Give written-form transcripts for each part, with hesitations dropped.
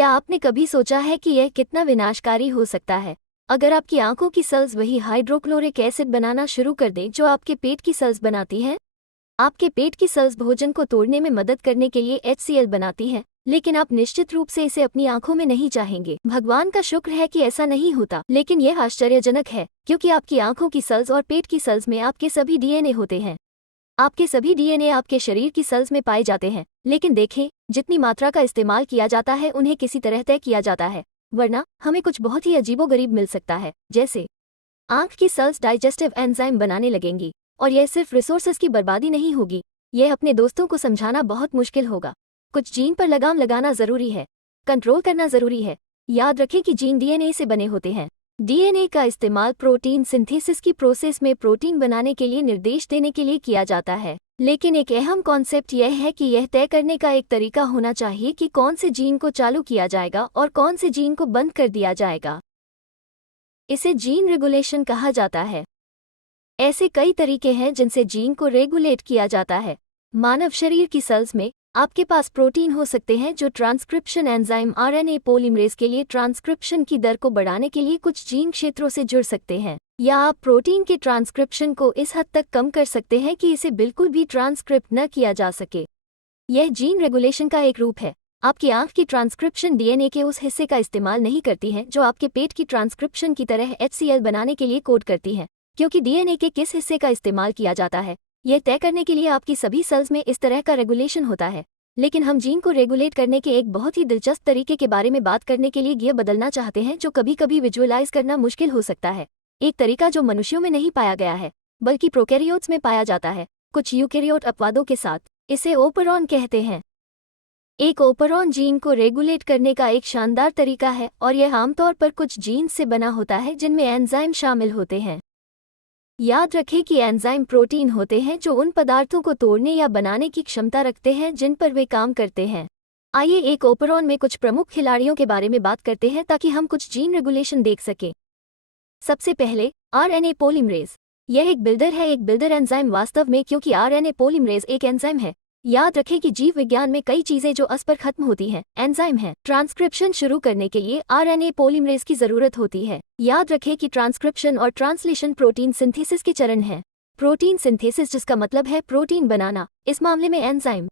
क्या आपने कभी सोचा है कि यह कितना विनाशकारी हो सकता है अगर आपकी आंखों की सेल्स वही हाइड्रोक्लोरिक एसिड बनाना शुरू कर दें जो आपके पेट की सेल्स बनाती हैं? आपके पेट की सेल्स भोजन को तोड़ने में मदद करने के लिए HCl बनाती हैं, लेकिन आप निश्चित रूप से इसे अपनी आंखों में नहीं चाहेंगे। भगवान का शुक्र है कि ऐसा नहीं होता, लेकिन यह आश्चर्यजनक है क्योंकि आपकी आंखों की सेल्स और पेट की सेल्स में आपके सभी DNA होते हैं। आपके सभी DNA आपके शरीर की सेल्स में पाए जाते हैं, लेकिन देखें, जितनी मात्रा का इस्तेमाल किया जाता है उन्हें किसी तरह तय किया जाता है, वरना हमें कुछ बहुत ही अजीबोगरीब मिल सकता है। जैसे आंख की सेल्स डाइजेस्टिव एंजाइम बनाने लगेंगी, और यह सिर्फ रिसोर्सेज की बर्बादी नहीं होगी, यह अपने दोस्तों को समझाना बहुत मुश्किल होगा। कुछ जीन पर लगाम लगाना जरूरी है, कंट्रोल करना जरूरी है। याद रखें कि जीन DNA से बने होते हैं। DNA का इस्तेमाल प्रोटीन सिंथेसिस की प्रोसेस में प्रोटीन बनाने के लिए निर्देश देने के लिए किया जाता है, लेकिन एक अहम कॉन्सेप्ट यह है कि यह तय करने का एक तरीका होना चाहिए कि कौन से जीन को चालू किया जाएगा और कौन से जीन को बंद कर दिया जाएगा। इसे जीन रेगुलेशन कहा जाता है। ऐसे कई तरीके हैं जिनसे जीन को रेगुलेट किया जाता है। मानव शरीर की सेल्स में आपके पास प्रोटीन हो सकते हैं जो ट्रांसक्रिप्शन एंजाइम RNA पॉलीमरेज के लिए ट्रांसक्रिप्शन की दर को बढ़ाने के लिए कुछ जीन क्षेत्रों से जुड़ सकते हैं, या आप प्रोटीन के ट्रांसक्रिप्शन को इस हद तक कम कर सकते हैं कि इसे बिल्कुल भी ट्रांसक्रिप्ट न किया जा सके। यह जीन रेगुलेशन का एक रूप है। आपकी आंख की ट्रांसक्रिप्शन DNA के उस हिस्से का इस्तेमाल नहीं करती है जो आपके पेट की ट्रांसक्रिप्शन की तरह HCl बनाने के लिए कोड करती है, क्योंकि DNA के किस हिस्से का इस्तेमाल किया जाता है यह तय करने के लिए आपकी सभी सेल्स में इस तरह का रेगुलेशन होता है। लेकिन हम जीन को रेगुलेट करने के एक बहुत ही दिलचस्प तरीके के बारे में बात करने के लिए गियर बदलना चाहते हैं, जो कभी कभी विजुअलाइज करना मुश्किल हो सकता है। एक तरीका जो मनुष्यों में नहीं पाया गया है बल्कि प्रोकैरियोट्स में पाया जाता है, कुछ यूकैरियोट अपवादों के साथ। इसे ओपेरॉन कहते हैं। एक ओपेरॉन जीन को रेगुलेट करने का एक शानदार तरीका है, और यह आमतौर पर कुछ जीन्स से बना होता है जिनमें एंजाइम शामिल होते हैं। याद रखें कि एंजाइम प्रोटीन होते हैं जो उन पदार्थों को तोड़ने या बनाने की क्षमता रखते हैं जिन पर वे काम करते हैं। आइए एक ओपेरॉन में कुछ प्रमुख खिलाड़ियों के बारे में बात करते हैं ताकि हम कुछ जीन रेगुलेशन देख सकें। सबसे पहले RNA पॉलीमरेज। यह एक बिल्डर है, एक बिल्डर एंजाइम वास्तव में, क्योंकि RNA पॉलीमरेज एक एंजाइम है। याद रखें कि जीव विज्ञान में कई चीजें जो अस पर खत्म होती हैं एंजाइम हैं। ट्रांसक्रिप्शन शुरू करने के लिए RNA पॉलीमरेज की जरूरत होती है। याद रखें कि ट्रांसक्रिप्शन और ट्रांसलेशन प्रोटीन सिंथेसिस के चरण हैं। प्रोटीन सिंथेसिस जिसका मतलब है प्रोटीन बनाना, इस मामले में एंजाइम।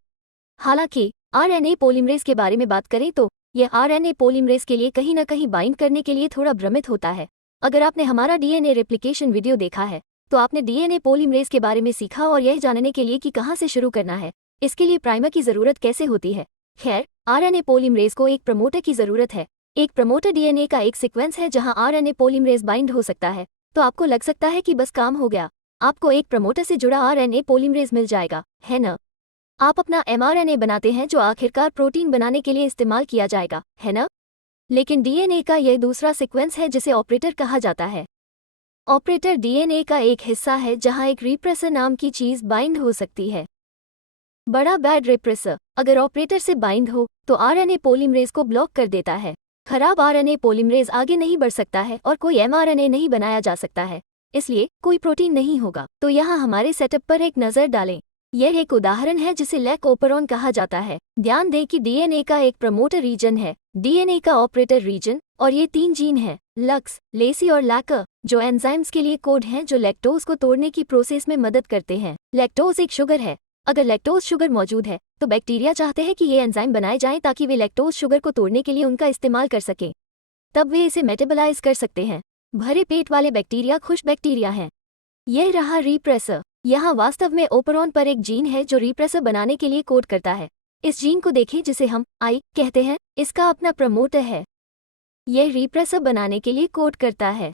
हालांकि RNA पॉलीमरेज के बारे में बात करें तो यह RNA पॉलीमरेज के लिए कहीं न कहीं बाइंड करने के लिए थोड़ा भ्रमित होता है। अगर आपने हमारा DNA रेप्लिकेशन वीडियो देखा है तो आपने DNA पॉलीमरेज के बारे में सीखा, और यह जानने के लिए कि कहाँ से शुरू करना है, इसके लिए प्राइमर की जरूरत कैसे होती है। खैर, RNA पॉलीमरेज को एक प्रमोटर की जरूरत है। एक प्रमोटर DNA का एक सीक्वेंस है जहां RNA पॉलीमरेज बाइंड हो सकता है। तो आपको लग सकता है कि बस काम हो गया, आपको एक प्रमोटर से जुड़ा RNA पॉलीमरेज मिल जाएगा, है ना? आप अपना mRNA बनाते हैं जो आखिरकार प्रोटीन बनाने के लिए इस्तेमाल किया जाएगा, है ना? लेकिन DNA का यह दूसरा सीक्वेंस है जिसे ऑपरेटर कहा जाता है। ऑपरेटर DNA का एक हिस्सा है जहां एक रिप्रेसर नाम की चीज बाइंड हो सकती है। बड़ा बैड रिप्रेसर अगर ऑपरेटर से बाइंड हो तो RNA पॉलीमरेज को ब्लॉक कर देता है। खराब RNA पॉलीमरेज आगे नहीं बढ़ सकता है और कोई mRNA नहीं बनाया जा सकता है, इसलिए कोई प्रोटीन नहीं होगा। तो यहाँ हमारे सेटअप पर एक नज़र डालें। यह एक उदाहरण है जिसे लैक ओपेरॉन कहा जाता है। ध्यान दें कि DNA का एक प्रमोटर रीजन है, DNA का ऑपरेटर रीजन, और ये 3 जीन हैं, लक्स, लेसी और लैकर, जो एंजाइम्स के लिए कोड हैं जो लैक्टोज को तोड़ने की प्रोसेस में मदद करते हैं। लैक्टोज एक शुगर है। अगर लैक्टोज शुगर मौजूद है तो बैक्टीरिया चाहते हैं कि ये एंजाइम बनाए जाएं ताकि वे लैक्टोज शुगर को तोड़ने के लिए उनका इस्तेमाल कर सकें। तब वे इसे मेटाबोलाइज कर सकते हैं। भरे पेट वाले बैक्टीरिया खुश बैक्टीरिया हैं। यह रहा रिप्रेसर। यहाँ वास्तव में ओपेरॉन पर एक जीन है जो रिप्रेसर बनाने के लिए कोड करता है। इस जीन को देखें जिसे हम आई कहते हैं, इसका अपना प्रमोटर है। यह रिप्रेसर बनाने के लिए कोड करता है।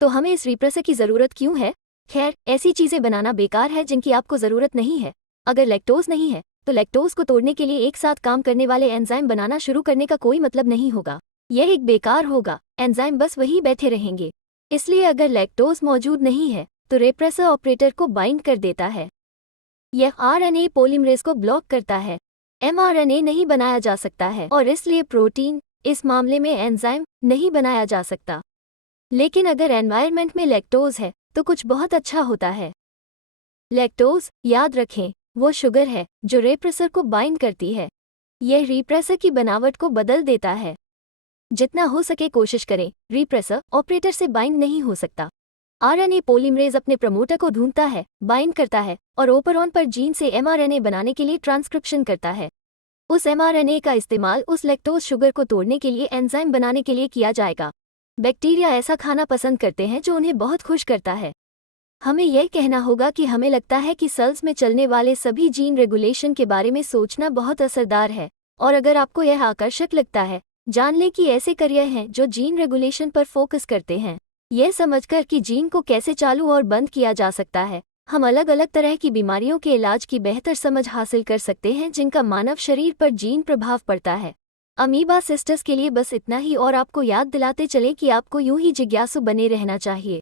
तो हमें इस रिप्रेसर की ज़रूरत क्यों है? खैर, ऐसी चीज़ें बनाना बेकार है जिनकी आपको ज़रूरत नहीं है। अगर लैक्टोज नहीं है तो लैक्टोज को तोड़ने के लिए एक साथ काम करने वाले एंजाइम बनाना शुरू करने का कोई मतलब नहीं होगा। यह एक बेकार होगा, एंजाइम बस वहीं बैठे रहेंगे। इसलिए अगर लैक्टोज मौजूद नहीं है तो रिप्रेसर ऑपरेटर को बाइंड कर देता है। यह RNA पॉलीमरेज को ब्लॉक करता है। mRNA नहीं बनाया जा सकता है और इसलिए प्रोटीन, इस मामले में एंजाइम, नहीं बनाया जा सकता। लेकिन अगर एनवायरनमेंट में लैक्टोज है तो कुछ बहुत अच्छा होता है। लैक्टोज, याद रखें, वो शुगर है जो रिप्रेसर को बाइंड करती है। यह रिप्रेसर की बनावट को बदल देता है। जितना हो सके कोशिश करें, रिप्रेसर ऑपरेटर से बाइंड नहीं हो सकता। आरएनए पॉलीमरेज अपने प्रमोटर को ढूंढता है, बाइंड करता है और ओपरॉन पर जीन से एमआरएनए बनाने के लिए ट्रांसक्रिप्शन करता है। उस एमआरएनए का इस्तेमाल उस लैक्टोज शुगर को तोड़ने के लिए एंजाइम बनाने के लिए किया जाएगा। बैक्टीरिया ऐसा खाना पसंद करते हैं जो उन्हें बहुत खुश करता है। हमें यह कहना होगा कि हमें लगता है कि सेल्स में चलने वाले सभी जीन रेगुलेशन के बारे में सोचना बहुत असरदार है, और अगर आपको यह आकर्षक लगता है, जान लें कि ऐसे करियर हैं जो जीन रेगुलेशन पर फोकस करते हैं। यह समझकर कि जीन को कैसे चालू और बंद किया जा सकता है, हम अलग अलग तरह की बीमारियों के इलाज की बेहतर समझ हासिल कर सकते हैं जिनका मानव शरीर पर जीन प्रभाव पड़ता है। अमीबा सिस्टर्स के लिए बस इतना ही, और आपको याद दिलाते चलें कि आपको यूं ही जिज्ञासु बने रहना चाहिए।